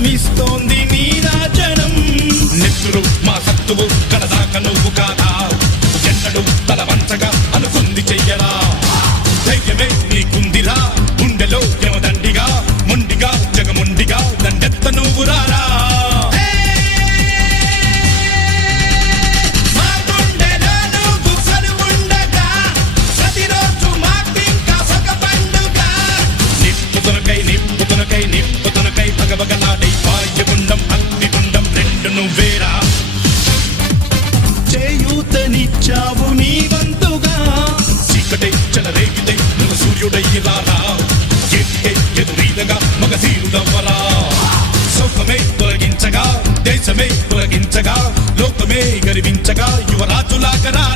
సుఖమిస్తోంది నీరాజనం. నెత్తురు మా సత్తువు కడదాక నువ్వు కాదా, ఎన్నడు తల వంచగా అనుకుంది చెయ్యరా. ధైర్యమే నీకుందిరా, గుండెలో యమదండిగా, మొండిగా జగముండిగా దండెత్త నువ్వు రారా. నిప్పుతునకై భగభగలాడే వాయుగుండం అగ్నిగుండం రెండు నువ్వేరా. చేయూతనిచ్చావు నీ వంతుగా, చీకటే చెలరేగితే నువ్వు సూర్యుడయ్యిరారా. ఎదుటే ఎదురీదగా మగధీరుడవ్వరా. సౌఖమే తొలగించగా, దేశమే తొలగించగా, లోకమే గర్వించగా యువరాజులాగరా.